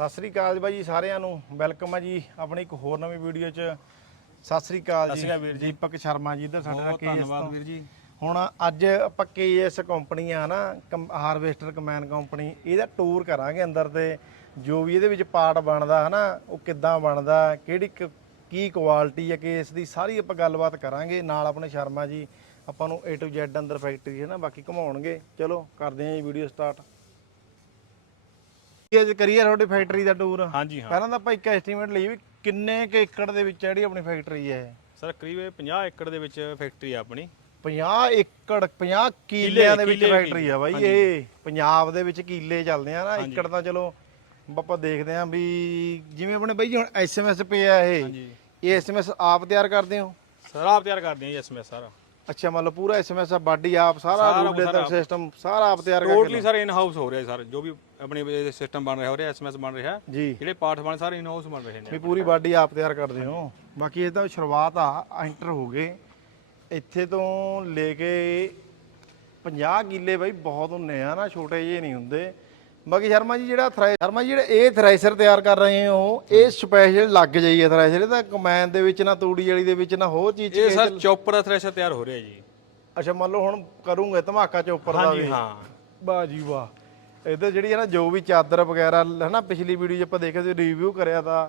ਸਤਿ ਸ੍ਰੀ ਅਕਾਲ ਜੀ ਬਾਈ ਜੀ ਸਾਰਿਆਂ ਨੂੰ। ਵੈਲਕਮ ਹੈ ਜੀ ਆਪਣੀ ਇੱਕ ਹੋਰ ਨਵੀਂ ਵੀਡੀਓ 'ਚ। ਸਤਿ ਸ੍ਰੀ ਅਕਾਲ ਜੀ। ਦੀਪਕ ਸ਼ਰਮਾ ਜੀ ਇੱਧਰ ਸਾਡੇ ਨਾਲ KS ਧੰਨਵਾਦ। ਵੀਰ ਜੀ। ਹੁਣ ਅੱਜ ਆਪਾਂ ਕੇਐਸ ਕੰਪਨੀ ਆ ਨਾ ਹਾਰਵੈਸਟਰ ਕਮੈਨ ਕੰਪਨੀ ਇਹਦਾ ਟੂਰ ਕਰਾਂਗੇ ਅੰਦਰ ਤੇ। ਜੋ ਵੀ ਇਹਦੇ ਵਿੱਚ ਪਾਰਟ ਬਣਦਾ ਹਨਾ ਉਹ ਕਿੱਦਾਂ ਬਣਦਾ ਕਿਹੜੀ ਕ- ਕੀ ਕੁਆਲਿਟੀ ਹੈ ਕੇਸ ਦੀ ਸਾਰੀ ਆਪਾਂ ਗੱਲਬਾਤ ਕਰਾਂਗੇ। ਨਾਲ ਆਪਣੇ ਸ਼ਰਮਾ ਜੀ ਆਪਾਂ ਨੂੰ A to Z ਅੰਦਰ ਫੈਕਟਰੀ ਹੈ ਨਾ ਬਾਕੀ ਘੁਮਾਉਣਗੇ। ਚਲੋ ਕਰਦੇ ਹਾਂ ਜੀ ਵੀਡੀਓ ਸਟਾਰਟ ਇਹ ਅੱਜ ਕਰੀਏ ਤੁਹਾਡੀ ਫੈਕਟਰੀ ਦਾ ਟੂਰ ਹਾਂਜੀ ਹਾਂ। ਪਹਿਲਾਂ ਤਾਂ ਆਪਾਂ ਇੱਕ ਐਸਟੀਮੇਟ ਲਈ ਵੀ ਕਿੰਨੇ ਕੁ ਏਕੜ ਦੇ ਵਿੱਚ ਜਿਹੜੀ ਆਪਣੀ ਫੈਕਟਰੀ ਹੈ ਸਰ ਕਰੀਬ ਇਹ 50 ਏਕੜ ਦੇ ਵਿੱਚ ਫੈਕਟਰੀ ਆ ਆਪਣੀ। 50 ਏਕੜ 50 ਕਿੱਲਿਆਂ ਦੇ ਵਿੱਚ ਕਿੱਲੇ, ਫੈਕਟਰੀ ਆ ਬਾਈ। ਇਹ ਪੰਜਾਬ ਦੇ ਵਿੱਚ ਕਿੱਲੇ ਚੱਲਦੇ ਆ ਨਾ। ਏਕੜ ਤਾਂ ਚਲੋ ਆਪਾਂ ਦੇਖਦੇ ਆ ਵੀ ਜਿਵੇਂ ਆਪਣੇ ਬਾਈ ਜੀ ਹੁਣ ਐਸਐਮਐਸ ਪਿਆ ਇਹ ਹਾਂਜੀ। ਇਹ ਐਸਐਮਐਸ ਆਪ ਤਿਆਰ ਕਰਦੇ ਹੋ? ਸਰ ਆਪ ਤਿਆਰ ਕਰਦੇ ਹਾਂ ਜੀ ਐਸਐਮਐਸ ਸਾਰਾ। ਅੱਛਾ ਮਤਲਬ ਪੂਰਾ ਐਸਐਮਐਸ ਬਾਡੀ ਆਪ ਸਾਰਾ ਸਾਰਾ ਸਾਰਾ ਸਿਸਟਮ ਸਾਰਾ ਆਪ ਤਿਆਰ ਕਰਕੇ ਟੋਟਲੀ ਸਰ ਇਨ ਹਾਊਸ ਹੋ ਰਿਹਾ ਸਰ ਜੋ ਵੀ ਆਪਣੇ ਸਿਸਟਮ ਬਣ ਰਿਹਾ ਹੋ ਰਿਹਾ ਐਸਐਮਐਸ ਬਣ ਰਿਹਾ ਜੀ। ਜਿਹੜੇ ਪਾਰਟ ਬਣ ਸਾਰੇ ਇਨ ਹਾਊਸ ਬਣ ਰਹੇ ਵੀ ਨੇ ਪੂਰੀ ਬਾਡੀ ਆਪ ਤਿਆਰ ਕਰਦੇ ਹੋ। ਬਾਕੀ ਇਹ ਤਾਂ ਸ਼ੁਰੂਆਤ ਆ ਐਂਟਰ ਹੋ ਗਏ। ਇੱਥੇ ਤੋਂ ਲੈ ਕੇ 50 ਕਿੱਲੇ ਬਾਈ ਬਹੁਤ ਹੁੰਨੇ ਆ ਨਾ ਛੋਟੇ ਜਿਹੇ ਨਹੀਂ ਹੁੰਦੇ। ਬਾਕੀ ਸ਼ਰਮਾ ਜੀ ਜਿਹੜਾ ਥ੍ਰੈ ਸ਼ਰਮਾ ਜੀ ਜਿਹੜਾ ਇਹ ਥ੍ਰੈਸ਼ਰ ਤਿਆਰ ਕਰ ਰਹੇ ਹੋ ਇਹ ਸਪੈਸ਼ਲ ਲੱਗ ਜਾਈ ਹੈ ਥ੍ਰੈਸ਼ਰ ਇਹ ਤਾਂ ਕਮੈਨ ਦੇ ਵਿੱਚ ਨਾ ਤੂੜੀ ਵਾਲੀ ਦੇ ਵਿੱਚ ਨਾ ਹੋਰ ਚੀਜ਼ ਇਹ ਸਰ ਚੌਪਰ ਦਾ ਥ੍ਰੈਸ਼ਰ ਤਿਆਰ ਹੋ ਰਿਹਾ ਜੀ। ਅੱਛਾ ਮੰਨ ਲਓ ਹੁਣ ਕਰੂੰਗੇ ਧਮਾਕਾ ਚੋਪਰ ਦਾ ਹਾਂਜੀ ਵੀ। ਹਾਂ। ਵਾਹ ਜੀ ਵਾਹ। ਇਹਦੇ ਜਿਹੜੀ ਹੈ ਨਾ ਜੋ ਵੀ ਚਾਦਰ ਵਗੈਰਾ ਹਨਾ ਪਿਛਲੀ ਵੀਡੀਓ 'ਚ ਆਪਾਂ ਦੇਖਿਆ ਸੀ ਰਿਵਿਊ ਕਰਿਆ ਤਾਂ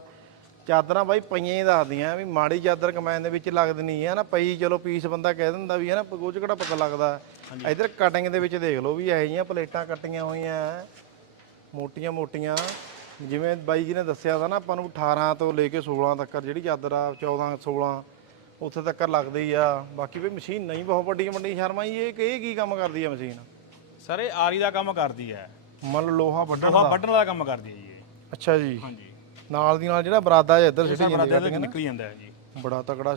ਚਾਦਰਾਂ ਬਾਈ ਪਈਆਂ ਹੀ ਦੱਸਦੀਆਂ ਵੀ ਮਾੜੀ ਚਾਦਰ ਕਮੈਨ ਦੇ ਵਿੱਚ ਲੱਗਦੀ ਨਹੀਂ ਹੈ ਨਾ ਪਈ ਚਲੋ ਪੀਸ ਬੰਦਾ ਕਹਿ ਦਿੰਦਾ ਵੀ ਹੈ ਨਾ ਉਹ 'ਚ ਕਿਹੜਾ ਪਤਾ ਲੱਗਦਾ। ਇਧਰ ਕਟਿੰਗ ਦੇ ਵਿੱਚ ਦੇਖ ਲਓ ਵੀ ਇਹੋ ਜਿਹੀਆਂ ਪਲੇਟਾਂ ਕੱਟੀਆਂ ਹੋਈਆਂ। ਮੋਟੀਆਂ ਮੋਟੀਆਂ ਜਿਵੇਂ ਬਾਈ ਜੀ ਨੇ ਦੱਸਿਆ ਤਾਂ ਨਾ ਆਪਾਂ ਨੂੰ 18 ਤੋਂ ਲੈ ਕੇ 16 ਤੱਕ ਜਿਹੜੀ ਚਾਦਰ ਆ 14 16 ਉੱਥੇ ਤੱਕ ਲੱਗਦੀ ਆ। ਬਾਕੀ ਵੀ ਮਸ਼ੀਨ ਨਹੀਂ ਬਹੁਤ ਵੱਡੀ ਵੱਡੀ ਸ਼ਰਮਾ ਜੀ ਇਹ ਇਹ ਕੀ ਕੰਮ ਕਰਦੀ ਆ ਮਸ਼ੀਨ? ਸਰ ਇਹ ਆਰੀ ਦਾ ਕੰਮ ਕਰਦੀ ਹੈ। ਮੰਨ ਲੋਹਾ ਵੱਢਣ ਲੋਹਾ ਦਾ। ਵੱਢਣ ਦਾ ਕੰਮ ਕਰਦੀ ਹੈ ਜੀ ਇਹ। ਅੱਛਾ ਜੀ। ਹਾਂਜੀ। ਨਾਲ ਦੀ ਨਾਲ ਜਿਹੜਾ ਬਰਾਦਾ ਇੱਧਰ ਸਿੱਟੀ ਜਾਂਦੀ ਨਿਕਲੀ ਜਾਂਦਾ ਹੈ ਜੀ। ਬੜਾ ਤਕੜਾ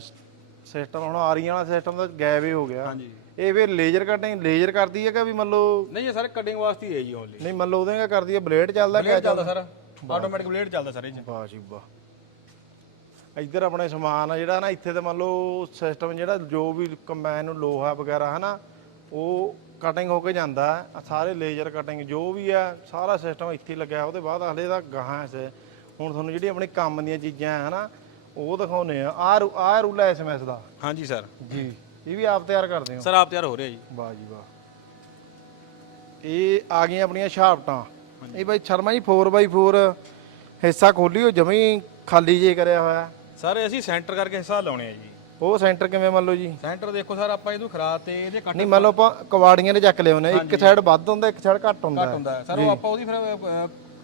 ਸਿਸਟਮ ਹੁਣ ਆਰੀਆਂ ਵਾਲਾ ਸਿਸਟਮ ਤਾਂ ਗਾਇਬ ਹੀ ਹੋ ਗਿਆ। ਹਾਂਜੀ। ਇਹ ਫਿਰ ਲੇਜ਼ਰ ਕਟਿੰਗ ਲੇਜ਼ਰ ਕਰਦੀ ਹੈ ਕਿ ਵੀ ਮੰਨ ਲਓ ਨਹੀਂ ਇਹ ਸਰ ਕਟਿੰਗ ਵਾਸਤੇ ਹੀ ਹੈ ਜੀ ਓਨਲੀ ਨਹੀਂ ਮੰਨ ਲਓ ਉਹਦੇ ਕਰਦੀ ਹੈ ਬਲੇਡ ਚੱਲਦਾ ਕਿ ਬਲੇਡ ਚੱਲਦਾ ਸਰ। ਆਟੋਮੈਟਿਕ ਬਲੇਡ ਚੱਲਦਾ ਸਰ ਇਹ 'ਚ। ਵਾਹ ਜੀ ਵਾਹ। ਇੱਧਰ ਆਪਣੇ ਸਮਾਨ ਆ ਜਿਹੜਾ ਨਾ ਇੱਥੇ ਤੇ ਮੰਨ ਲਓ ਸਿਸਟਮ ਜਿਹੜਾ ਜੋ ਵੀ ਕੰਬਾਈਨ ਨੂੰ ਲੋਹਾ ਵਗੈਰਾ ਹਨਾ ਉਹ ਕਟਿੰਗ ਹੋ ਕੇ ਜਾਂਦਾ। ਹੈ। ਸਾਰੇ ਲੇਜ਼ਰ ਕਟਿੰਗ ਜੋ ਵੀ ਆ ਸਾਰਾ ਸਿਸਟਮ ਇੱਥੇ ਹੀ ਲੱਗਿਆ। ਉਹਦੇ ਬਾਅਦ ਹਲੇ ਦਾ ਗਾਹਾਂ ਸੇ ਹੁਣ ਤੁਹਾਨੂੰ ਜਿਹੜੀ ਆਪਣੀ ਕੰਮ ਦੀਆਂ ਚੀਜ਼ਾਂ ਹੈ ਹਨਾ ਉਹ ਦਿਖਾਉਨੇ ਆ। ਆ ਆ ਰੂਲ ਹੈ ਐਸਐਮਐਸ ਦਾ। ਹਾਂਜੀ ਸਰ। ਜੀ। ਇਹ ਵੀ ਆਪ ਤਿਆਰ ਕਰਦੇ ਹੋ? ਸਰ ਆਪ ਤਿਆਰ ਹੋ ਰਿਹਾ ਜੀ। ਵਾਹ ਜੀ ਵਾਹ। ਇਹ ਆ ਗਈਆਂ ਆਪਣੀਆਂ ਛਾਪਟਾਂ ਇਹ ਬਾਈ ਸ਼ਰਮਾ ਜੀ 4x4 ਹਿੱਸਾ ਖੋਲਿਓ ਜਮੀ ਖਾਲੀ ਜੇ ਕਰਿਆ ਹੋਇਆ। ਸਰ ਅਸੀਂ ਸੈਂਟਰ ਕਰਕੇ ਹਿੱਸਾ ਲਾਉਣੇ ਆ ਜੀ। ਉਹ ਸੈਂਟਰ ਕਿਵੇਂ ਮੰਨ ਲਓ ਜੀ? ਸੈਂਟਰ ਦੇਖੋ ਸਰ ਆਪਾਂ ਇਹਨੂੰ ਖਰਾ ਤੇ ਇਹਦੇ ਕੱਟ ਨਹੀਂ ਮੰਨ ਲਓ ਆਪਾਂ ਕਵਾੜੀਆਂ ਦੇ ਚੱਕ ਲਿਆਉਨੇ ਇੱਕ ਸਾਈਡ ਵੱਧ ਹੁੰਦਾ ਇੱਕ ਸਾਈਡ ਘੱਟ ਹੁੰਦਾ। ਹੁੰਦਾ। ਹੈ। ਸਰ ਉਹ ਆਪਾਂ ਉਹਦੀ ਫਿਰ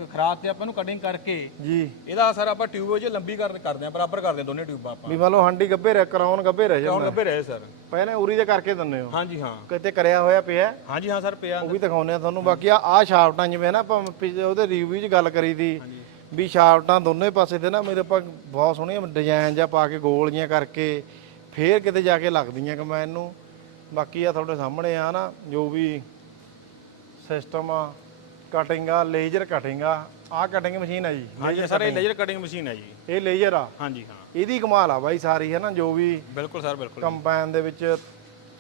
ਖਰਾਤ ਤੇ ਆਪਾਂ ਇਹਨੂੰ ਕਟਿੰਗ ਕਰਕੇ ਜੀ। ਇਹਦਾ ਸਰ ਆਪਾਂ ਟਿਊਬ ਜੇ ਲੰਬੀ ਕਰ ਕਰਦੇ ਆ ਬਰਾਬਰ ਕਰਦੇ ਆ ਦੋਨੇ ਟਿਊਬਾਂ ਆਪਾਂ। ਵੀ ਮੰਨ ਲਓ ਹਾਂਡੀ ਗੱਭੇ ਰਹਿ ਕਰਾਉਣ ਗੱਭੇ ਰਹਿ ਕੌਣ ਜਾਂਦਾ। ਗੱਬੇ ਰਹੇ ਸਰ ਪਹਿਲੇ ਉਰੀ ਦੇ ਕਰਕੇ ਦਿੰਦੇ ਹੋ। ਹਾਂਜੀ ਹਾਂ। ਕਿਤੇ ਕਰਿਆ ਹੋਇਆ ਪਿਆ। ਹਾਂਜੀ ਹਾਂ ਸਰ ਪਿਆ। ਉਹ ਵੀ ਦਿਖਾਉਨੇ ਆ ਤੁਹਾਨੂੰ। ਬਾਕੀ ਆ ਆ ਸ਼ਾਫਟਾਂ ਜਿਵੇਂ ਨਾ ਆਪਾਂ ਉਹਦੇ ਰਿਵਿਊ 'ਚ ਗੱਲ ਕਰੀ ਦੀ ਵੀ ਸ਼ਾਫਟਾਂ ਦੋਨੇ ਪਾਸੇ ਤੇ ਨਾ ਮੇਰੇ ਆਪਾਂ ਬਹੁਤ ਸੋਹਣੀਆਂ ਡਿਜ਼ਾਈਨ ਜਾਂ ਪਾ ਕੇ ਗੋਲ ਜੀਆਂ ਕਰਕੇ ਫੇਰ ਕਿਤੇ ਜਾ ਕੇ ਲੱਗਦੀਆਂ ਕਮੈਨ ਨੂੰ। ਬਾਕੀ ਆ ਤੁਹਾਡੇ ਸਾਹਮਣੇ ਆ ਨਾ ਜੋ ਵੀ ਸਿਸਟਮ ਆ ਕਟਿੰਗ ਆ ਲੇਜ਼ਰ ਕਟਿੰਗ ਆ। ਆ ਕਟਿੰਗ ਮਸ਼ੀਨ ਆ ਜੀ ਹਾਂਜੀ ਸਰ ਇਹ ਲੇਜ਼ਰ ਕਟਿੰਗ ਮਸ਼ੀਨ ਹੈ ਜੀ। ਇਹ ਲੇਜ਼ਰ ਆ। ਹਾਂਜੀ ਹਾਂ। ਇਹਦੀ ਕਮਾਲ ਆ ਬਾਈ ਸਾਰੀ ਹੈ ਨਾ ਜੋ ਵੀ ਬਿਲਕੁਲ ਸਰ ਬਿਲਕੁਲ ਕੰਬਾਈਨ ਦੇ ਵਿੱਚ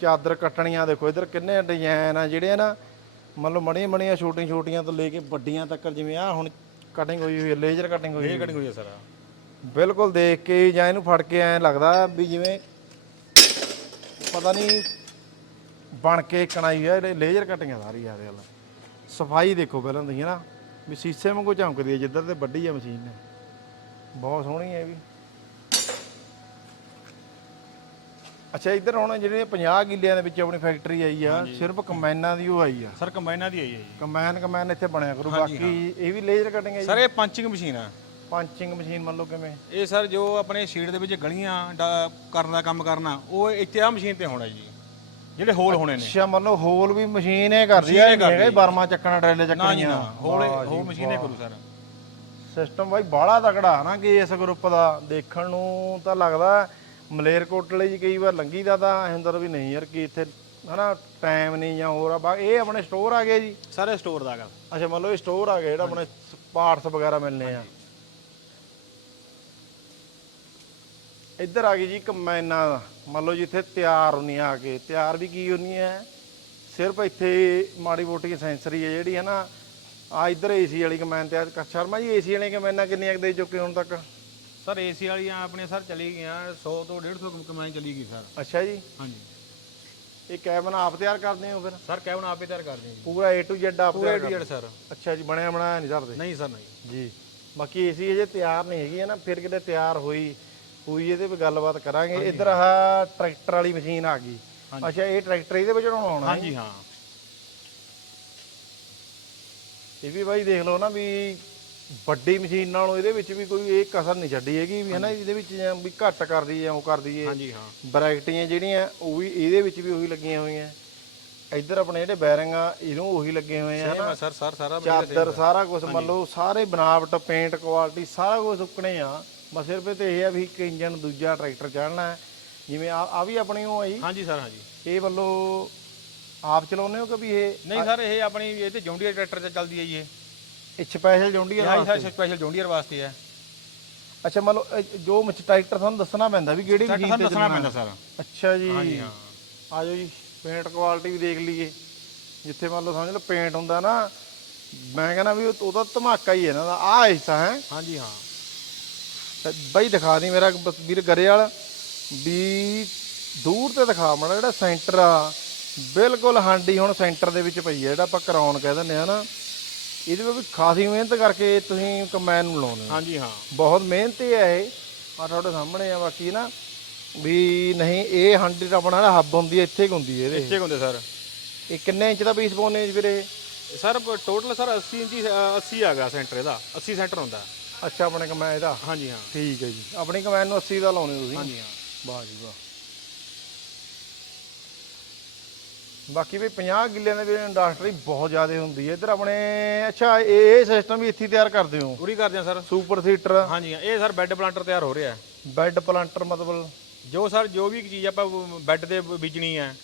ਚਾਦਰ ਕੱਟਣੀਆਂ ਦੇਖੋ ਇਧਰ ਕਿੰਨੇ ਡਿਜ਼ਾਈਨ ਆ ਜਿਹੜੇ ਨਾ ਮੰਨ ਲਓ ਮੜੀਆਂ ਮੜੀਆਂ ਛੋਟੀਆਂ ਛੋਟੀਆਂ ਤੋਂ ਲੈ ਕੇ ਵੱਡੀਆਂ ਤੱਕ ਜਿਵੇਂ ਆ ਹੁਣ ਕਟਿੰਗ ਹੋਈ ਹੋਈ ਹੈ ਲੇਜ਼ਰ ਕਟਿੰਗ ਹੋਈ ਲੇਜ਼ਰ ਕਟਿੰਗ ਹੋਈ ਹੈ ਸਰ। ਬਿਲਕੁਲ ਦੇਖ ਕੇ ਜਾਂ ਇਹਨੂੰ ਫੜ ਕੇ ਐਂ ਲੱਗਦਾ ਵੀ ਜਿਵੇਂ ਪਤਾ ਨਹੀਂ ਬਣ ਕੇ ਕਣਾਈ ਇਹ ਲੇਜ਼ਰ ਕਟਿੰਗ ਆ ਸਾਰੀ ਆ ਦੇ ਵਾਲਾ। ਸਫ਼ਾਈ ਦੇਖੋ ਪਹਿਲਾਂ ਤੁਸੀਂ ਨਾ ਵੀ ਸੀਸੇ ਵਾਂਗੂ ਝਮਕਦੀ ਹੈ ਜਿੱਧਰ ਤੇ ਵੱਡੀ ਆ ਮਸ਼ੀਨ ਨੇ। ਬਹੁਤ ਸੋਹਣੀ ਹੈ ਇਹ ਵੀ। ਅੱਛਾ ਇੱਧਰ ਹੁਣ ਜਿਹੜੇ 50 ਕਿੱਲਿਆਂ ਦੇ ਵਿੱਚ ਆਪਣੀ ਫੈਕਟਰੀ ਆਈ ਆ ਸਿਰਫ ਕੰਬਾਈਨਾਂ ਦੀ ਉਹ ਆਈ ਆ। ਸਰ ਕੰਬਾਈਨਾਂ ਦੀ ਆਈ ਹੈ ਜੀ। ਕੰਬਾਈਨ ਕੰਬਾਈਨ ਇੱਥੇ ਬਣਿਆ ਕਰੂ। ਬਾਕੀ ਇਹ ਵੀ ਲੇਜ਼ਰ ਕਟਿੰਗ ਹੈ ਜੀ। ਸਰ ਇਹ ਪੰਚਿੰਗ ਮਸ਼ੀਨ ਆ। ਪੰਚਿੰਗ ਮਸ਼ੀਨ ਮੰਨ ਲਓ ਕਿਵੇਂ? ਇਹ ਸਰ ਜੋ ਆਪਣੇ ਸ਼ੀਟ ਦੇ ਵਿੱਚ ਗਲੀਆਂ ਕਰਨ ਦਾ ਕੰਮ ਕਰਨਾ ਉਹ ਇੱਥੇ ਆ ਮਸ਼ੀਨ ਤੇ ਹੋਣਾ ਜੀ। ਜਿਹੜੇ ਹੋਲ ਹੋਣੇ ਨੇ। ਅੱਛਾ ਮੰਨ ਲਓ ਹੋਲ ਵੀ ਮਸ਼ੀਨ ਇਹ ਕਰਦੀ ਆ ਮਸ਼ੀਨ ਹੀ ਇਹ ਬਰਮਾ ਚੱਕਣਾ ਟਰੇਲੇ ਨਾ ਜੀ ਚੱਕਣੀਆਂ ਨਾ। ਹੋਲ ਉਹ ਮਸ਼ੀਨੇ ਕਰੂ ਸਰ। ਸਿਸਟਮ ਬਾਈ ਬਾਹਲਾ ਤਕੜਾ ਨਾ ਕਿ ਇਸ ਗਰੁੱਪ ਦਾ ਦੇਖਣ ਨੂੰ ਤਾਂ ਲੱਗਦਾ ਮਲੇਰਕੋਟਲੇ ਜੀ ਕਈ ਵਾਰ ਲੰਗੀ ਦਾ ਤਾਂ ਐਂ ਹੁੰਦਾ ਵੀ ਨਹੀਂ ਯਾਰ ਕਿ ਇੱਥੇ ਹਨਾ ਟਾਈਮ ਨਹੀਂ ਜਾਂ ਹੋਰ ਆ ਬਾ ਇਹ ਆਪਣੇ ਸਟੋਰ ਆ ਗਏ ਜੀ। ਸਾਰੇ ਸਟੋਰ ਦਾ ਗਾ ਅੱਛਾ ਮੰਨ ਲਓ ਇਹ ਸਟੋਰ ਆ ਗਿਆ ਜਿਹੜਾ ਆਪਣੇ ਪਾਰਟਸ ਵਗੈਰਾ ਮਿਲਨੇ ਆ। ਇੱਧਰ ਆ ਗਈ ਜੀ ਕੰਬਾਈਨਾਂ ਮੰਨ ਲਓ ਜਿੱਥੇ ਤਿਆਰ ਹੁੰਦੀਆਂ ਆ ਕੇ ਤਿਆਰ ਵੀ ਕੀ ਹੁੰਦੀਆਂ ਸਿਰਫ ਇੱਥੇ ਮਾੜੀ ਮੋਟੀ ਸੈਂਸਰੀ ਹੈ ਜਿਹੜੀ ਹੈ ਨਾ ਆ ਇੱਧਰ ਏਸੀ ਵਾਲੀ ਕਮੈਨ ਤੇ ਆ। ਸ਼ਰਮਾ ਜੀ ਏਸੀ ਵਾਲੀ ਕਮੈਨਾਂ ਕਿੰਨੀਆਂ ਦੇ ਚੁੱਕੇ ਹੁਣ ਤੱਕ? ਸਰ ਏਸੀ ਵਾਲੀਆਂ ਆਪਣੇ ਸਰ ਚਲੀ ਗਈਆਂ 100 ਤੋਂ 150 ਕਮਾਈ ਚਲੀ ਗਈ ਸਰ। ਅੱਛਾ ਜੀ। ਹਾਂਜੀ। ਇਹ ਕੈਬਨ ਆਪ ਤਿਆਰ ਕਰਦੇ ਹੋ ਫਿਰ? ਸਰ ਕੈਬਨ ਆਪੇ ਤਿਆਰ ਕਰਦੇ ਹਾਂ ਜੀ। ਪੂਰਾ A to Z ਆਪ ਪੂਰੇ ਤਿਆਰ ਕਰਦੇ ਡੀਐਡ ਸਰ। ਅੱਛਾ ਜੀ ਬਣਿਆ ਬਣਾਇਆ ਨਹੀਂ ਕਰਦੇ ਨਹੀਂ ਸਰ ਨਹੀਂ। ਜੀ। ਬਾਕੀ ਏਸੀ ਅਜੇ ਤਿਆਰ ਨਹੀਂ ਹੈਗੀ ਹੈ ਨਾ ਫਿਰ ਕਿਤੇ ਤਿਆਰ ਹੋਈ ਹੋਈ ਇਹਦੇ ਵੀ ਗੱਲਬਾਤ ਕਰਾਂਗੇ। ਇੱਧਰ ਆਹ ਟਰੈਕਟਰ ਵਾਲੀ ਮਸ਼ੀਨ ਆ ਗਈ। ਅੱਛਾ ਇਹ ਟਰੈਕਟਰ ਇਹਦੇ ਵਿੱਚ ਆਉਣਾ ਹੈ? ਹਾਂਜੀ ਹਾਂ। ਇਹ ਵੀ ਬਾਈ ਦੇਖ ਲਓ ਨਾ ਵੀ ਵੱਡੀ ਮਸ਼ੀਨ ਨਾਲੋਂ ਇਹਦੇ ਵਿੱਚ ਵੀ ਕੋਈ ਇਹ ਕਸਰ ਨਹੀਂ ਛੱਡੀ ਹੈਗੀ ਵੀ ਹਨਾ ਇਹਦੇ ਵਿੱਚ ਜਾਂ ਵੀ ਘੱਟ ਕਰਦੀ ਜਾਂ ਉਹ ਕਰਦੀ ਏ ਹਾਂਜੀ ਹਾਂ। ਬਰੈਕਟੀਆਂ ਜਿਹੜੀਆਂ ਉਹ ਵੀ ਇਹਦੇ ਵਿੱਚ ਵੀ ਉਹੀ ਲੱਗੀਆਂ ਹੋਈਆਂ। ਇੱਧਰ ਆਪਣੇ ਜਿਹੜੇ ਬੈਰਿੰਗ ਆ ਇਹਨੂੰ ਉਹੀ ਲੱਗੇ ਹੋਏ ਆ ਹੈ ਸਰ ਸਰ ਸਾਰਾ ਚਾਦਰ ਸਾਰਾ ਕੁਝ ਮੰਨ ਲਓ ਸਾਰੇ ਬਨਾਵਟ ਪੇਂਟ ਕੁਆਲਿਟੀ ਸਾਰਾ ਕੁਝ ਸੁੱਕਣੇ ਆ। ਬਸ ਸਿਰਫ ਤੇ ਇਹ ਆ ਵੀ ਇੱਕ ਇੰਜਨ ਦੂਜਾ ਟਰੈਕਟਰ ਚੜਨਾ ਜਿਵੇਂ ਆ ਆ ਵੀ ਆਪਣੀ ਉਹ ਆਈ? ਹਾਂਜੀ ਸਰ ਹਾਂਜੀ। ਇਹ ਵੱਲੋਂ ਆਪ ਚਲਾਉਂਦੇ ਹੋ ਕਿ ਵੀ ਇਹ ਨਹੀਂ ਸਰ ਇਹ ਆਪਣੀ ਇਹ ਤੇ ਜੌਂਡੀਅਰ ਟਰੈਕਟਰ ਤੇ ਚੱਲਦੀ ਹੈ ਜੀ ਇਹ। ਇਹ ਸਪੈਸ਼ਲ ਜੌਂਡੀਅਰ ਇਹ ਸਰ ਸਪੈਸ਼ਲ ਜੌਂਡੀਅਰ ਵਾਸਤੇ ਹੈ। ਅੱਛਾ ਮੰਨ ਲਓ ਇਹ ਜੋ ਮਚ ਟਰੈਕਟਰ ਤੁਹਾਨੂੰ ਦੱਸਣਾ ਪੈਂਦਾ ਵੀ ਕਿਹੜੀ ਮਸ਼ੀਨ ਸਾਨੂੰ ਤੇ ਦੱਸਣਾ ਪੈਂਦਾ ਸਰ। ਅੱਛਾ ਜੀ। ਹਾਂਜੀ ਹਾਂ। ਆਜੋ ਜੀ ਪੇਂਟ ਕੁਆਲਿਟੀ ਵੀ ਦੇਖ ਲਈਏ। ਜਿੱਥੇ ਮੰਨ ਲਓ ਸਮਝ ਲਓ ਪੇਂਟ ਹੁੰਦਾ ਨਾ ਮੈਂ ਕਹਿੰਦਾ ਵੀ ਉਹ- ਉਹਦਾ ਧਮਾਕਾ ਹੀ ਹੈ ਇਹਨਾਂ ਦਾ ਆਹ ਹਿੱਸਾ ਹੈ। ਹਾਂਜੀ ਹਾਂ। ਤੇ ਬਾਈ ਦਿਖਾ ਦੀ ਮੇਰਾ ਵੀਰ ਗਰੇ ਵਾਲਾ ਵੀ ਦੂਰ ਤੇ ਦਿਖਾ ਮੜਾ ਜਿਹੜਾ ਸੈਂਟਰ ਆ। ਬਿਲਕੁਲ ਹਾਂਡੀ ਹੁਣ ਸੈਂਟਰ ਦੇ ਵਿੱਚ ਪਈ ਹੈ ਜਿਹੜਾ ਆਪਾਂ ਕਰਾਉਣ ਕਹਿ ਦਿੰਦੇ ਆ ਨਾ। ਇਹਦੇ ਵਿੱਚ ਖਾਸੀ ਮਿਹਨਤ ਕਰਕੇ ਤੁਸੀਂ ਕਮੈਨ ਨੂੰ ਲਾਉਂਦੇ ਹੋ। ਹਾਂਜੀ ਹਾਂ। ਬਹੁਤ ਮਿਹਨਤੀ ਹੈ ਇਹ ਆ ਤੁਹਾਡੇ ਸਾਹਮਣੇ ਆ ਬਾਕੀ ਨਾ ਵੀ ਨਹੀਂ ਇਹ ਹਾਂਡੀ ਦਾ ਆਪਣਾ ਨਾ ਹੱਬ ਹੁੰਦੀ ਹੈ ਇੱਥੇ ਕੁ ਹੁੰਦੀ ਹੈ ਇਹਦੇ। ਇੱਥੇ ਹੁੰਦੇ ਸਰ। ਇਹ ਕਿੰਨੇ ਇੰਚ ਦਾ ਪੀਸ ਪਾਉਨੇ ਜੀ ਵੀਰੇ? ਸਰ ਟੋਟਲ ਸਰ 80 ਇੰਚੀ ਅ, 80 ਆ ਗਿਆ ਸੈਂਟਰ ਇਹਦਾ 80 ਸੈਂਟਰ ਹੁੰਦਾ। ਅੱਛਾ ਆਪਣੇ ਕਮੈਨ ਇਹਦਾ ਹਾਂਜੀ ਹਾਂ। ਠੀਕ ਹੈ ਜੀ। ਆਪਣੀ ਕਮੈਨ ਨੂੰ 80 ਦਾ ਲਾਉਨੇ ਤੁਸੀਂ? ਹਾਂਜੀ ਹਾਂ। ਵਾਹ ਜੀ ਵਾਹ। ਬਾਕੀ ਵੀ 50 ਕਿੱਲਿਆਂ ਦੇ ਵਿੱਚ ਇੰਡਸਟਰੀ ਬਹੁਤ ਜ਼ਿਆਦਾ ਹੁੰਦੀ ਹੈ। ਇੱਧਰ ਆਪਣੇ ਅੱਛਾ ਇਹ ਸਿਸਟਮ ਵੀ ਇੱਥੇ ਤਿਆਰ ਕਰਦੇ ਹੋ? ਪੂਰੀ ਕਰਦੇ ਆ ਸਰ। ਸੁਪਰ ਸੀਟਰ ਹਾਂਜੀ ਹਾਂ। ਇਹ ਸਰ ਬੈੱਡ ਪਲਾਂਟਰ ਤਿਆਰ ਹੋ ਰਿਹਾ। ਬੈੱਡ ਪਲਾਂਟਰ ਮਤਲਬ? ਜੋ ਸਰ ਜੋ ਵੀ ਚੀਜ਼ ਆਪਾਂ ਬੈੱਡ ਤੇ ਬੀਜਣੀ ਹੈ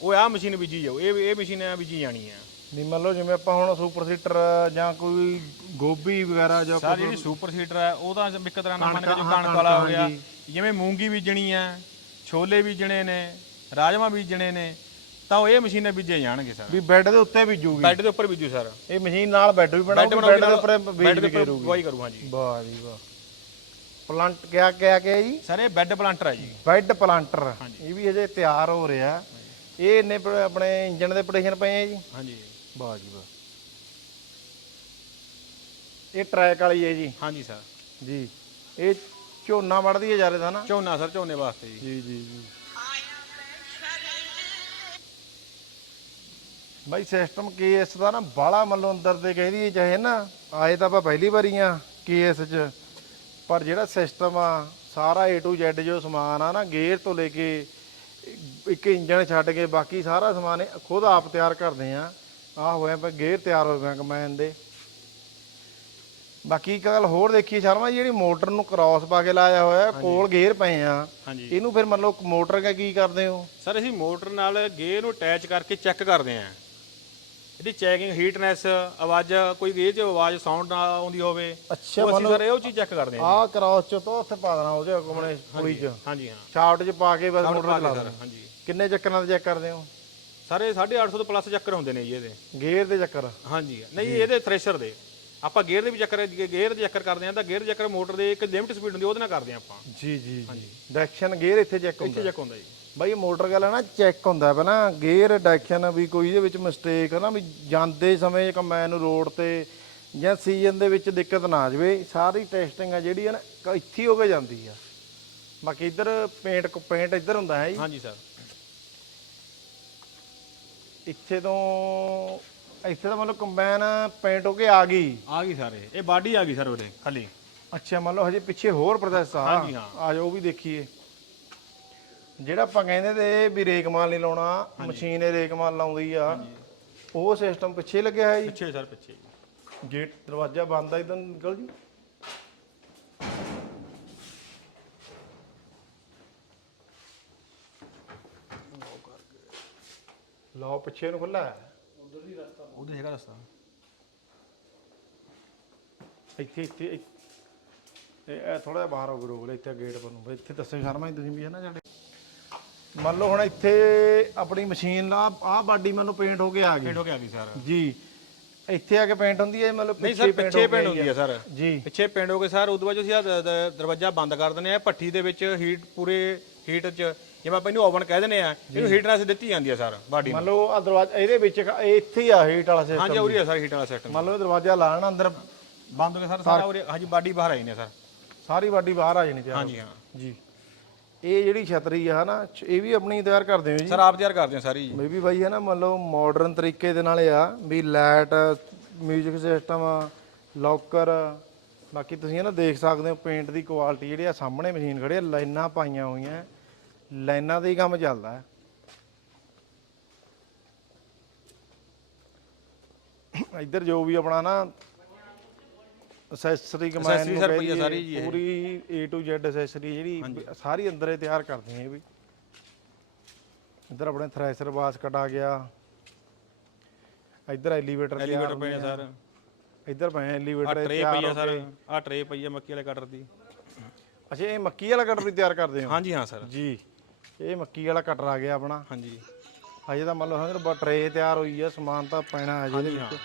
ਉਹ ਆਹ ਮਸ਼ੀਨ ਬੀਜੀ ਜਾਓ ਇਹ ਇਹ ਮਸ਼ੀਨ ਬੀਜੀ ਜਾਣੀ ਹੈ। ਨਹੀਂ ਮੰਨ ਲਓ ਜਿਵੇਂ ਆਪਾਂ ਹੁਣ ਸੁਪਰ ਸੀਟਰ ਜਾਂ ਕੋਈ ਗੋਭੀ ਵਗੈਰਾ ਜਾਂ ਸਰ ਜਿਹੜੀ ਸੁਪਰ ਸੀਡਰ ਹੈ ਉਹ ਤਾਂ ਇੱਕ ਤਰ੍ਹਾਂ ਨਾਲ ਮੰਨ ਕੇ ਜੋ ਕਣਕ, ਵਾਲਾ ਹੋ ਗਿਆ। ਜਿਵੇਂ ਮੂੰਗੀ ਬੀਜਣੀ ਹੈ ਛੋਲੇ ਬੀਜਣੇ ਨੇ ਰਾਜਮਾ ਬੀਜਣੇ ਨੇ ਤਾਂ ਉਹ ਇਹ ਮਸ਼ੀਨਾਂ ਬੀਜੇ ਜਾਣਗੇ ਸਰ। ਵੀ ਬੈੱਡ ਦੇ ਉੱਤੇ ਬੀਜੂਗੀ। ਬੈੱਡ ਦੇ ਉੱਪਰ ਬੀਜੂ ਸਰ। ਇਹ ਮਸ਼ੀਨ ਨਾਲ ਬੈੱਡ ਵੀ ਬਣਾਉਗੀ ਬੈੱਡ ਦੇ ਉੱਪਰ ਬੀਜ ਦੇ ਵੀ ਕਰੂਗੀ। ਗਵਾਈ ਕਰੂ ਹਾਂਜੀ। ਵਾਹ ਜੀ ਵਾਹ। ਪਲਾਂਟ ਕਿਆ ਕਿਆ ਕਿਆ ਜੀ? ਸਰ ਇਹ ਬੈੱਡ ਪਲਾਂਟਰ ਹੈ ਜੀ। Bed planter. ਇਹ ਵੀ ਹਜੇ ਤਿਆਰ ਹੋ ਰਿਹਾ। ਇਹ ਪ- ਆਪਣੇ ਇੰਜਨ ਦੇ ਪੋਟੇਸ਼ਨ ਪਏ ਆ ਜੀ? ਹਾਂਜੀ। ਵਾਹ ਜੀ ਵਾਹ ਇਹ ਟਰੈਕ ਵਾਲੀ ਹੈ ਜੀ। ਹਾਂਜੀ ਸਰ ਜੀ। ਇਹ ਝੋਨਾ ਵੜਦੀ ਹੈ ਜਾਰੇ ਦਾ ਨਾ? ਝੋਨਾ ਸਰ ਝੋਨੇ ਵਾਸਤੇ ਜੀ। ਜੀ ਜੀ ਜੀ। ਬਾਈ ਸਿਸਟਮ ਕੇਐਸ ਦਾ ਨਾ ਬਾਲਾ ਮੱਲੋ ਅੰਦਰ ਦੇ ਕਹਿ ਦਈਏ ਚਾਹੇ ਨਾ ਆਏ ਤਾਂ ਆਪਾਂ ਪਹਿਲੀ ਵਾਰੀ ਆ ਕੇਐਸ ਚ। ਪਰ ਜਿਹੜਾ ਸਿਸਟਮ ਆ ਸਾਰਾ A to Z ਜੋ ਸਮਾਨ ਆ ਨਾ ਗੇਅਰ ਤੋਂ ਲੈ ਕੇ ਇੱਕ ਇੰਜਨ ਛੱਡ ਕੇ ਬਾਕੀ ਸਾਰਾ ਸਮਾਨ ਇਹ ਖੁਦ ਆਪ ਤਿਆਰ ਕਰਦੇ ਆ। ਆ ਹੋਇਆ ਪਏ ਗੇਅਰ ਤਿਆਰ ਹੋ ਗਏ ਕਮੈਨ ਦੇ ਬਾਕੀ ਇੱਕ ਗੱਲ ਹੋਰ ਦੇਖੀ ਸ਼ਰਮਾ ਜੀ, ਜਿਹੜੀ ਮੋਟਰ ਨੂੰ ਕ੍ਰਾਸ ਪਾ ਕੇ ਲਾਇਆ ਹੋਇਆ ਕੋਲ ਗੇਅਰ ਪਏ ਆ ਹਾਂਜੀ। ਇਹਨੂੰ ਫਿਰ ਮਤਲਬ ਮੋਟਰ ਕਾ ਕੀ ਕਰਦੇ ਹੋ? ਸਰ ਅਸੀਂ ਮੋਟਰ ਨਾਲ ਗੇਅਰ ਨੂੰ ਅਟੈਚ ਕਰਕੇ ਚੈੱਕ ਕਰਦੇ ਆਂ ਇਹਦੀ ਚੈਕਿੰਗ ਹੀਟਨੈਸ ਆਵਾਜ਼ ਕੋਈ ਇਹ 'ਚ ਆਵਾਜ਼ ਸਾਊਂਡ ਨਾ ਆਉਂਦੀ ਹੋਵੇ ਅੱਛਾ ਉਹ ਅਸੀਂ ਸਰ ਇਹ ਚੀਜ਼ ਚੈੱਕ ਕਰਦੇ ਆਂ ਆਹ ਕ੍ਰਾਸ ਚ ਤਾਂ ਉੱਥੇ ਪਾ ਦੇਣਾ ਉਹਦੇ ਆਪਣੇ ਪੂਰੀ ਚ। ਹਾਂਜੀ ਹਾਂ। ਸ਼ਾਫਟ ਚ ਪਾ ਕੇ ਬਸ ਮੋਟਰ ਚਲਾ ਦੇਣਾ। ਹਾਂਜੀ। ਕਿੰਨੇ ਚੱਕਰਾਂ ਦੇ ਚੈੱਕ ਕਰਦੇ ਹੋ? ਸਾਰੇ 850 ਤੋਂ ਪਲੱਸ ਚੱਕਰ ਹੁੰਦੇ ਨੇ ਜੀ ਇਹਦੇ। ਗੇਅਰ ਦੇ ਚੱਕਰ। ਹਾਂਜੀ ਨਹੀਂ ਇਹਦੇ ਥ੍ਰੈਸ਼ਰ ਦੇ। ਆਪਾਂ ਗੇਅਰ ਦੇ ਵੀ ਚੱਕਰ ਗੇਅਰ ਦੇ ਚੱਕਰ ਕਰਦੇ ਆਂ ਤਾਂ ਗੇਅਰ ਚੱਕਰ ਮੋਟਰ ਦੇ ਇੱਕ ਲਿਮਟ ਸਪੀਡ ਹੁੰਦੀ ਉਹਦੇ ਨਾਲ ਕਰਦੇ ਆਂ ਆਪਾਂ। ਜੀ ਜੀ ਜੀ। ਡਾਇਰੈਕਸ਼ਨ ਗੇਅਰ ਇੱਥੇ ਚੈੱਕ ਹੁੰਦਾ। ਇੱਥੇ ਚੱਕ ਹੁੰਦਾ ਜੀ। ਬਾਈ ਮੋਟਰ ਗੱਲ ਹੈ ਨਾ ਚੈੱਕ ਹੁੰਦਾ ਪਹਿਲਾਂ। ਗੇਅਰ ਡਾਇਰੈਕਸ਼ਨ ਵੀ ਕੋਈ ਇਹਦੇ ਵਿੱਚ ਮਿਸਟੇਕ ਹੈ ਨਾ ਵੀ ਜਾਂਦੇ ਸਮੇਂ ਕੰਬਾਈਨ ਨੂੰ ਰੋਡ ਤੇ ਜਾਂ ਸੀਜ਼ਨ ਦੇ ਵਿੱਚ ਦਿੱਕਤ ਨਾ ਆ ਜਾਵੇ। ਸਾਰੀ ਟੈਸਟਿੰਗ ਆ ਜਿਹੜੀ ਹੈ ਨਾ ਇੱਥੇ ਹੋ ਕੇ ਜਾਂਦੀ ਆ। ਬਾਕੀ ਇੱਧਰ ਪੇਂਟ ਪੇਂਟ ਇੱਧਰ ਹੁੰਦਾ ਹੈ ਜੀ। ਹਾਂਜੀ ਸਰ ਇੱਥੇ ਤੋਂ ਇੱਥੇ ਤਾਂ ਮਤਲਬ ਕੰਬਾਈਨ ਪੇਂਟ ਹੋ ਕੇ ਆ ਗਈ। ਆ ਗਈ ਸਾਰੇ। ਇਹ ਬਾਡੀ ਆ ਗਈ ਸਰ ਉਹਦੇ ਖਾਲੀ। ਅੱਛਾ ਮੰਨ ਲਓ ਹਜੇ ਪਿੱਛੇ ਹੋਰ ਪ੍ਰੋਸੈਸ ਆ। ਹਾਂਜੀ, ਹਾਂ। ਆ ਜਾਓ ਉਹ ਵੀ ਦੇਖੀਏ। ਜਿਹੜਾ ਆਪਾਂ ਕਹਿੰਦੇ ਤੇ ਵੀ ਰੇਕਮਾਲ ਨਹੀਂ ਲਾਉਣਾ ਮਸ਼ੀਨ ਇਹ ਰੇਕਮਾਲ ਲਾਉਂਦੀ ਆ। ਉਹ ਸਿਸਟਮ ਪਿੱਛੇ ਲੱਗਿਆ ਹੈ ਜੀ? ਪਿੱਛੇ ਸਰ ਪਿੱਛੇ। ਗੇਟ ਦਰਵਾਜ਼ਾ ਬੰਦ ਆ ਇਦਾਂ ਨਿਕਲ ਜੀ। ਲਓ ਪਿੱਛੇ ਨੂੰ ਖੁੱਲਾ ਹੈ। ਉਹਦੇ ਹੈਗਾ ਰਸਤਾ। ਇੱਥੇ ਇੱਥੇ ਇੱਥੇ- ਇਹ ਥੋੜਾ ਜਿਹਾ ਬਾਹਰ ਹੋ ਗਏ ਰੋਕ ਲੈ ਇੱਥੇ ਗੇਟ ਪਰ ਨੂੰ ਬਈ ਇੱਥੇ ਦੱਸੋ ਸ਼ਰਮਾ ਜੀ ਤੁਸੀਂ ਵੀ ਹੈ ਨਾ ਸਾਡੇ? ਮੰਨ ਲਓ ਹੁਣ ਇੱਥੇ ਆਪਣੀ ਮਸ਼ੀਨ ਲਾ ਆਹ ਬਾਡੀ ਮੰਨ ਪੇਂਟ ਹੋ ਕੇ ਆ ਗਈ। ਪੇਂਟ ਹੋ ਕੇ ਆ ਗਈ ਸਰ ਜੀ। ਇੱਥੇ ਆ ਕੇ ਪੇਂਟ ਹੁੰਦੀ ਹੈ ਮਤਲਬ ਨਹੀਂ ਸਰ ਪਿੱਛੇ ਗਈ ਹੁੰਦੀ ਹੈ ਸਰ ਜੀ। ਪਿੱਛੇ ਪਿੰਡ ਹੋ ਕੇ ਸਰ ਉਦੋਂ ਬਾਅਦ 'ਚ ਅਸੀਂ ਆਹ ਦ- ਦ- ਦਰਵਾਜ਼ਾ ਬੰਦ ਕਰ ਦਿੰਦੇ ਆ ਭੱਠੀ ਦੇ ਵਿੱਚ ਹੀਟ ਪੂਰੇ ਹੀਟ 'ਚ। ਜਿਵੇਂ ਆਪਾਂ ਇਹਨੂੰ ਓਵਨ ਕਹਿ ਦਿੰਦੇ ਆ ਇਹਨੂੰ ਹੀਟਨੈਸ ਦਿੱਤੀ ਜਾਂਦੀ ਹੈ ਸਰ ਬਾਡੀ ਮੰਨ ਲਓ ਆ ਦਰਵਾਜ਼ਾ ਇਹਦੇ ਵਿੱਚ ਇੱਕ- ਇਹ ਇੱਥੇ ਹੀ ਆ ਹੀਟ ਵਾਲਾ ਸਿਸਟਮ ਹਾਂਜੀ ਉਰੀ ਹੈ ਸਰ ਹੀਟ ਵਾਲਾ ਸਿਸਟਮ ਮੰਨ ਲਓ ਇਹ ਦਰਵਾਜ਼ਾ ਲਾਣ ਅੰਦਰ ਬੰਦ ਹੋ ਕੇ ਸਰ ਸਾਰਾ ਉਰੇ ਹਾਂਜੀ ਬਾਡੀ ਬਾਹਰ ਆਈ ਨੇ ਸਰ। ਸਾਰੀ ਬਾਡੀ ਬਾਹਰ ਆ ਜਾਣੀ ਚਾਹੀਦੀ ਹਾਂਜੀ ਹਾਂ। ਜੀ। ਇਹ ਜਿਹੜੀ ਛਤਰੀ ਆ ਹਨਾ ਇਹ ਵੀ ਆਪਣੀ ਤਿਆਰ ਕਰਦੇ ਹੋ ਜੀ? ਸਰ ਆਪ ਤਿਆਰ ਕਰਦੇ ਆ ਸਾਰੀ ਜੀ। ਮੈਂ ਵੀ ਬਾਈ ਹੈ ਨਾ ਮੰਨ ਲਓ ਮਾਡਰਨ ਤਰੀਕੇ ਦੇ ਨਾਲ ਆ ਵੀ ਲਾਈਟ 뮤직 ਸਿਸਟਮ ਲੌਕਰ ਬਾਕੀ ਤੁਸੀਂ ਇਹ ਨਾ ਦੇਖ ਸਕਦੇ ਹੋ ਪੇਂਟ ਦੀ ਕੁਆਲਿਟੀ ਜਿਹੜੀ ਆ ਸਾਹਮਣੇ ਮਸ਼ੀਨ ਖੜੀ ਆ ਲਾਈਨਾਂ ਪਾਈਆਂ ਹੋਈਆਂ। ਲਾਈਨਾਂ ਦਾ ਹੀ ਕੰਮ ਚੱਲਦਾ ਹੈ। ਇੱਧਰ ਜੋ ਵੀ ਆਪਣਾ ਨਾ ਅਸੈਸਰੀ ਕਮਾਂਡ Accessory sir ਪਈ ਆ ਸਾਰੀ ਜੀ ਇਹ। ਪੂਰੀ A to Z ਅਸੈਸਰੀ ਜਿਹੜੀ ਸਾਰੀ ਅੰਦਰੇ ਤਿਆਰ ਕਰਦੇ ਆ ਇਹ ਵੀ। ਇੱਧਰ ਆਪਣੇ ਥ੍ਰੈਸ਼ਰ ਬਾਸਕਟ ਆ ਗਿਆ। ਇੱਧਰ ਐਲੀਵੇਟਰ ਐਲੀਵੇਟਰ ਪਏ ਨੇ ਸਰ। ਇੱਧਰ ਪਏ ਆ ਐਲੀਵੇਟਰ ਟਰੇ ਪਈ ਆ ਸਰ। ਆ ਟਰੇ ਪਈ ਆ ਮੱਕੀ ਵਾਲੇ ਕਟਰ ਦੀ। ਅੱਛਾ ਇਹ ਮੱਕੀ ਵਾਲਾ ਕਟਰ ਵੀ ਤਿਆਰ ਕਰਦੇ ਹੋ? ਹਾਂਜੀ ਹਾਂ ਸਰ। ਜੀ। ਇਹ ਮੱਕੀ ਵਾਲਾ ਕਟਰ ਆ ਗਿਆ ਆਪਣਾ। ਹਾਂਜੀ। ਅਜੇ ਤਾਂ ਮੰਨ ਲਓ ਸਮਝ ਟਰੇ ਤਿਆਰ ਹੋਈ ਆ ਸਮਾਨ ਤਾਂ ਪੈਣਾ ਅਜੇ ਇਹਦੇ ਵਿੱਚ।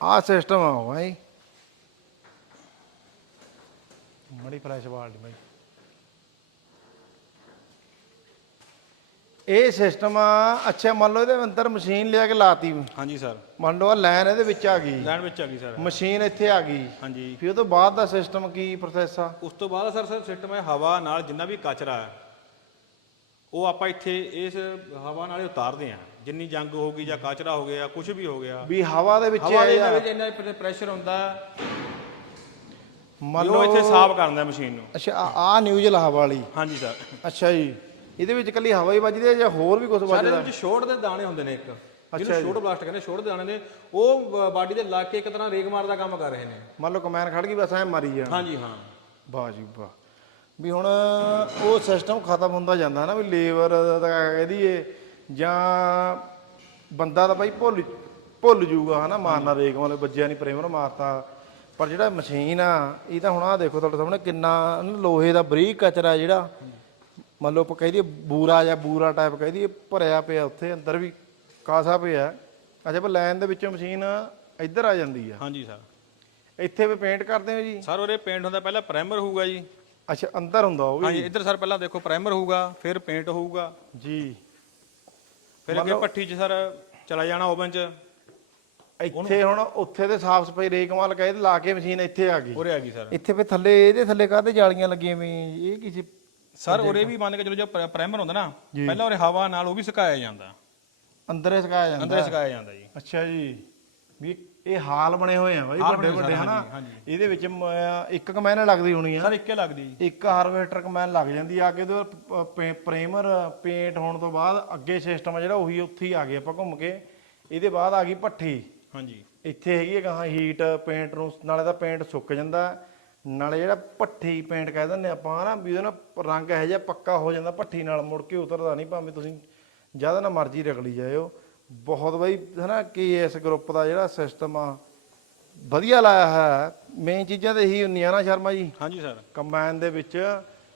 ਆ ਸਿਸਟਮ ਆ ਭਾਈ ਮੜੀ ਫਲੈਸ਼ ਵਾਲ ਦੀ ਇਹ ਸਿਸਟਮ ਅੱਛਾ ਮੰਨ ਲਓ ਇਹਦੇ ਅੰਦਰ ਮਸ਼ੀਨ ਲਿਆ ਕੇ ਲਾਤੀ। ਹਾਂਜੀ ਸਰ ਮੰਨ ਲਓ ਆ ਲਾਈਨ ਇਹਦੇ ਵਿੱਚ ਆ ਗਈ। ਲੈਣ ਵਿੱਚ ਆ ਗਈ ਸਰ ਮਸ਼ੀਨ ਇੱਥੇ ਆ ਗਈ। ਹਾਂਜੀ। ਫਿਰ ਉਹ ਤੋਂ ਬਾਅਦ ਦਾ ਸਿਸਟਮ ਕੀ ਪ੍ਰੋਸੈਸ ਆ? ਉਸ ਤੋਂ ਬਾਅਦ ਸਰ ਸਰ ਸਿਸਟਮ ਹੈ ਹਵਾ ਨਾਲ ਜਿੰਨਾ ਵੀ ਕਚਰਾ ਹੈ। ਉਹ ਆਪਾਂ ਇੱਥੇ ਇਸ ਹਵਾ ਨਾਲ ਹੀ ਉਤਾਰਦੇ ਆ ਜਿੰਨੀ ਜੰਗ ਹੋ ਗਈ ਜਾਂ ਕਚਰਾ ਹੋ ਗਿਆ ਕੁਝ ਵੀ ਹੋ ਗਿਆ। ਵੀ ਹਵਾ ਦੇ ਵਿੱਚ ਹਵਾ ਦੇ ਵਿੱਚ ਇੰਨਾ ਪ੍ਰੈਸ਼ਰ ਹੁੰਦਾ। ਮੰਨ ਲਓ ਇੱਥੇ ਸਾਫ਼ ਕਰਦਾ ਮਸ਼ੀਨ ਨੂੰ। ਅੱਛਾ ਆ- ਆ ਨਿਊਜ਼ ਹਵਾ ਵਾਲੀ। ਹਾਂਜੀ ਸਰ ਅੱਛਾ ਜੀ। ਇਹਦੇ ਵਿੱਚ ਕੱਲੀ ਹਵਾ ਹੀ ਵੱਜਦੀ ਹੈ ਜਾਂ ਹੋਰ ਵੀ ਕੁਝ ਸਾਡੇ ਵੱਜਦਾ? ਵਿੱਚ ਸ਼ੋਰਟ ਦੇ ਦਾਣੇ ਹੁੰਦੇ ਨੇ ਇੱਕ। ਜਿਹਨੂੰ ਸ਼ੋਰਟ ਬਲਾਸਟ ਕਹਿੰਦੇ ਸ਼ੋਰਟ ਦੇ ਦਾਣੇ ਨੇ। ਉਹ ਬਾਡੀ ਦੇ ਲਾ ਕੇ ਇੱਕ ਤਰ੍ਹਾਂ ਰੇਗ ਮਾਰ ਦਾ ਕੰਮ ਕਰ ਰਹੇ ਨੇ। ਮੰਨ ਲਓ ਕਮੈਨ ਖੜ ਗਈ ਬਸ ਐ ਮਾਰੀ ਜਾਣਾ। ਹਾਂਜੀ ਹਾਂ। ਵਾਹ ਜੀ ਵਾਹ। ਵੀ ਹੁਣ ਉਹ ਸਿਸਟਮ ਖਤਮ ਹੁੰਦਾ ਜਾਂਦਾ ਨਾ ਵੀ ਲੇਬਰ ਦਾ ਕਹਿ ਦਈਏ ਜਾਂ ਬੰਦਾ ਤਾਂ ਬਾਈ ਭੁੱਲ ਭੁੱਲ ਜੂਗਾ ਹਨਾ ਮਾਰਨਾ ਰੇਕ ਵਾਲੇ ਵੱਜਿਆ ਨਹੀਂ ਪ੍ਰੇਮਰ ਮਾਰਤਾ। ਪਰ ਜਿਹੜਾ ਮਸ਼ੀਨ ਆ ਇਹ ਤਾਂ ਹੁਣ ਆ ਦੇਖੋ ਤੁਹਾਡੇ ਸਾਹਮਣੇ ਕਿੰਨਾ ਲੋਹੇ ਦਾ ਬਰੀਕ ਕਚਰਾ ਜਿਹੜਾ ਮੰਨ ਲਓ ਆਪਾਂ ਕਹਿ ਦਈਏ ਬੂਰਾ ਜਾਂ ਬੂਰਾ ਟਾਈਪ ਕਹਿ ਦਈਏ ਭਰਿਆ ਪਿਆ ਉੱਥੇ ਅੰਦਰ ਵੀ ਕਾਸਾ ਪਿਆ ਅੱਛਾ ਪਰ ਲਾਈਨ ਦੇ ਵਿੱਚੋਂ ਮਸ਼ੀਨ ਇੱਧਰ ਆ ਜਾਂਦੀ ਆ। ਹਾਂਜੀ ਸਰ। ਇੱਥੇ ਵੀ ਪੇਂਟ ਕਰਦੇ ਹੋ ਜੀ? ਸਰ ਉਹਦੇ ਪੇਂਟ ਹੁੰਦਾ ਪਹਿਲਾਂ ਪ੍ਰਾਈਮਰ ਹੋਊਗਾ ਜੀ। ਅੱਛਾ ਅੰਦਰ ਹੁੰਦਾ ਉਹ ਵੀ। ਹਾਂਜੀ ਇੱਧਰ ਸਰ ਪਹਿਲਾਂ ਦੇਖੋ ਪ੍ਰਾਈਮਰ ਹੋਊਗਾ ਫਿਰ ਪੇਂਟ ਹੋਊਗਾ। ਜੀ। ਫਿਰ ਅੱਗੇ ਭੱਠੀ 'ਚ ਸਰ ਚਲਾ ਜਾਣਾ ਓਵਨ 'ਚ। ਇੱਥੇ ਹੁਣ ਉੱਥੇ ਤੇ ਸਾਫ਼ ਸਫ਼ਾਈ ਰੇਕਮਾਲ ਕਹੇ ਲਾ ਕੇ ਮਸ਼ੀਨ ਇੱਥੇ ਆ ਗਈ। ਉਰੇ ਆ ਗਈ ਸਰ। ਇੱਥੇ ਫੇ ਥੱਲੇ ਇਹਦੇ ਥੱਲੇ ਕਾਹਦੇ ਜਾਲੀਆਂ ਲੱਗੀਆਂ ਵੀ ਇਹ ਕੀ ਸੀ ਸਰ ਉਰੇ ਵੀ ਮੰਨ ਕੇ ਚਲੋ ਜੋ ਪ੍ਰਾਈਮਰ ਹੁੰਦਾ ਨਾ ਪਹਿਲਾਂ ਉਰੇ ਹਵਾ ਨਾਲ ਉਹ ਵੀ ਸੁਕਾਇਆ ਜਾਂਦਾ। ਅੰਦਰੇ ਸਕਾਇਆ ਜਾਂਦਾ। ਅੰਦਰ ਸੁਕਾਇਆ ਜਾਂਦਾ ਜੀ। ਅੱਛਾ ਜੀ। ਵੀ ਇਹ ਹਾਲ ਬਣੇ ਹੋਏ ਆ ਬਾਈ ਵੱਡੇ ਵੱਡੇ ਹਨਾ। ਇਹਦੇ ਵਿੱਚ ਇੱਕ ਕਮੈਨ ਲੱਗਦੀ ਹੋਣੀ ਆ। ਸਰ ਇੱਕੇ ਲੱਗਦੀ। ਜੀ ਇੱਕ ਹਾਰਵੈਸਟਰ ਕਮੈਨ ਲੱਗ ਜਾਂਦੀ ਆ ਅੱਗੇ ਤੋਂ ਪ੍ਰੇਮਰ ਪੇਂਟ ਹੋਣ ਤੋਂ ਬਾਅਦ ਅੱਗੇ ਸਿਸਟਮ ਜਿਹੜਾ ਉਹੀ ਉੱਥੇ ਹੀ ਆ ਗਿਆ ਆਪਾਂ ਘੁੰਮ ਕੇ। ਇਹਦੇ ਬਾਅਦ ਆ ਗਈ ਭੱਠੀ। ਹਾਂਜੀ। ਇੱਥੇ ਹੈਗੀ ਹੈ ਗਾਹਾਂ ਹੀਟ ਪੇਂਟ ਨੂੰ ਨਾਲੇ ਤਾਂ ਪੇਂਟ ਸੁੱਕ ਜਾਂਦਾ। ਨਾਲੇ ਜਿਹੜਾ ਪੱਠੀ ਪੇਂਟ ਕਹਿ ਦਿੰਦੇ ਆਪਾਂ ਨਾ ਵੀ ਉਹਦਾ ਨਾ ਰੰਗ ਇਹੋ ਜਿਹਾ ਪੱਕਾ ਹੋ ਜਾਂਦਾ ਪੱਠੀ ਨਾਲ ਮੁੜ ਕੇ ਉਤਰਦਾ ਨਹੀਂ ਭਾਵੇਂ ਤੁਸੀਂ ਜ਼ਿਆਦਾ ਨਾ ਮਰਜ਼ੀ ਰਗਲੀ ਜਾਇਓ। ਬਹੁਤ ਬਈ ਹਨਾ ਕਿ ਇਸ ਗਰੁੱਪ ਦਾ ਜਿਹੜਾ ਸਿਸਟਮ ਆ ਵਧੀਆ ਲਾਇਆ ਹੈ। ਮੇਨ ਚੀਜ਼ਾਂ ਤਾਂ ਇਹੀ ਹੁੰਦੀਆਂ ਨਾ ਸ਼ਰਮਾ ਜੀ। ਹਾਂਜੀ ਸਰ ਕੰਬਾਈਨ ਦੇ ਵਿੱਚ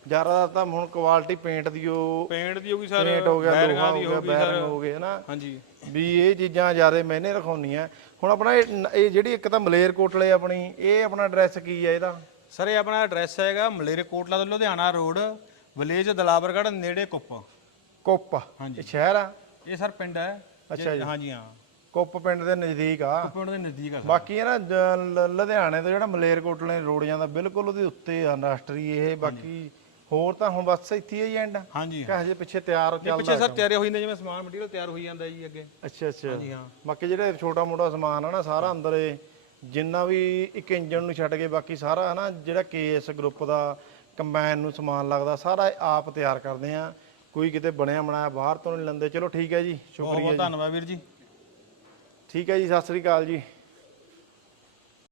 ਜ਼ਿਆਦਾ ਤਾਂ ਹੁਣ ਕੁਆਲਿਟੀ ਪੇਂਟ ਦੀ ਉਹ ਪੇਂਟ ਦੀ ਹੋਗੀ ਸਰ ਪੇਂਟ ਹੋ ਗਿਆ ਲੋਹਾ ਹੋ ਗਿਆ ਬੈਰਿੰਗ ਹੋ ਗਏ ਹਨਾ। ਹਾਂਜੀ। ਵੀ ਇਹ ਚੀਜ਼ਾਂ ਜ਼ਿਆਦਾ ਮੈਨੇ ਰਖਾਉਣੀਆਂ ਹੁਣ ਆਪਣਾ ਇਹ ਜਿਹੜੀ ਇੱਕ ਤਾਂ ਮਲੇਰ ਕੋਟਲੇ ਆਪਣੀ ਇਹ ਆਪਣਾ ਐਡਰੈਸ ਕੀ ਹੈ ਇਹਦਾ? ਸਰ ਇਹ ਆਪਣਾ ਐਡਰੈਸ ਹੈਗਾ ਮਲੇਰੇ ਕੋਟਲਾ ਤੋਂ ਲੁਧਿਆਣਾ ਰੋਡ ਵਿਲੇਜ ਦਲਾਵਰਗੜ੍ਹ ਨੇੜੇ ਕੁੱਪ। ਕੁੱਪ? ਹਾਂਜੀ। ਇਹ ਸ਼ਹਿਰ ਆ? ਇਹ ਸਰ ਪਿੰਡ ਹੈ। ਅੱਛਾ ਜੀ। ਹਾਂਜੀ ਹਾਂ। ਕੁੱਪ ਪਿੰਡ ਦੇ ਨਜ਼ਦੀਕ ਆ। ਕੁੱਪ ਪਿੰਡ ਦੇ ਨਜ਼ਦੀਕ ਆ ਸਰ। ਬਾਕੀ ਇਹ ਨਾ ਜ- ਲ- ਲੁਧਿਆਣੇ ਤੋਂ ਜਿਹੜਾ ਮਲੇਰ ਕੋਟਲੇ ਰੋਡ ਜਾਂਦਾ ਬਿਲਕੁਲ ਉਹਦੇ ਉੱਤੇ ਆ ਇੰਡਸਟਰੀ ਇਹ। ਬਾਕੀ ਹੋਰ ਤਾਂ ਹੁਣ ਬਸ ਇੱਥੇ ਹੀ ਐਂਡ ਹਾਂਜੀ ਕਿ ਹਜੇ ਪਿੱਛੇ ਤਿਆਰ ਚੱਲਦਾ ਪਿੱਛੇ ਸਰ ਤਿਆਰੀ ਹੋਈ ਜਾਂਦੇ ਜਿਵੇਂ ਸਮਾਨ ਮਟੀਰੀਅਲ ਤਿਆਰ ਹੋਈ ਜਾਂਦਾ ਜੀ ਅੱਗੇ। ਅੱਛਾ ਅੱਛਾ। ਹਾਂਜੀ ਹਾਂ। ਬਾਕੀ ਜਿਹੜੇ ਛੋਟਾ ਮੋਟਾ ਸਮਾਨ ਆ ਨਾ ਸਾਰਾ ਅੰਦਰ ਇਹ ਜਿੰਨਾ ਵੀ ਇੱਕ ਇੰਜਨ ਨੂੰ ਛੱਡ ਕੇ ਬਾਕੀ ਸਾਰਾ ਹਨਾ ਜਿਹੜਾ ਕੇਐਸ ਗਰੁੱਪ ਦਾ ਕੰਬਾਈਨ ਨੂੰ ਸਮਾਨ ਲੱਗਦਾ ਸਾਰਾ ਆਪ ਤਿਆਰ ਕਰਦੇ ਆ। ਕੋਈ ਕਿਤੇ ਬਣਿਆ ਬਣਾਇਆ ਬਾਹਰ ਤੋਂ ਨਹੀਂ ਲੈਂਦੇ। ਚਲੋ ਠੀਕ ਹੈ ਜੀ ਬਹੁਤ ਸ਼ੁਕਰੀਆ ਬਹੁਤ ਜੀ। ਧੰਨਵਾਦ ਵੀਰ ਜੀ। ਠੀਕ ਹੈ ਜੀ ਸਤਿ ਸ੍ਰੀ ਅਕਾਲ ਜੀ।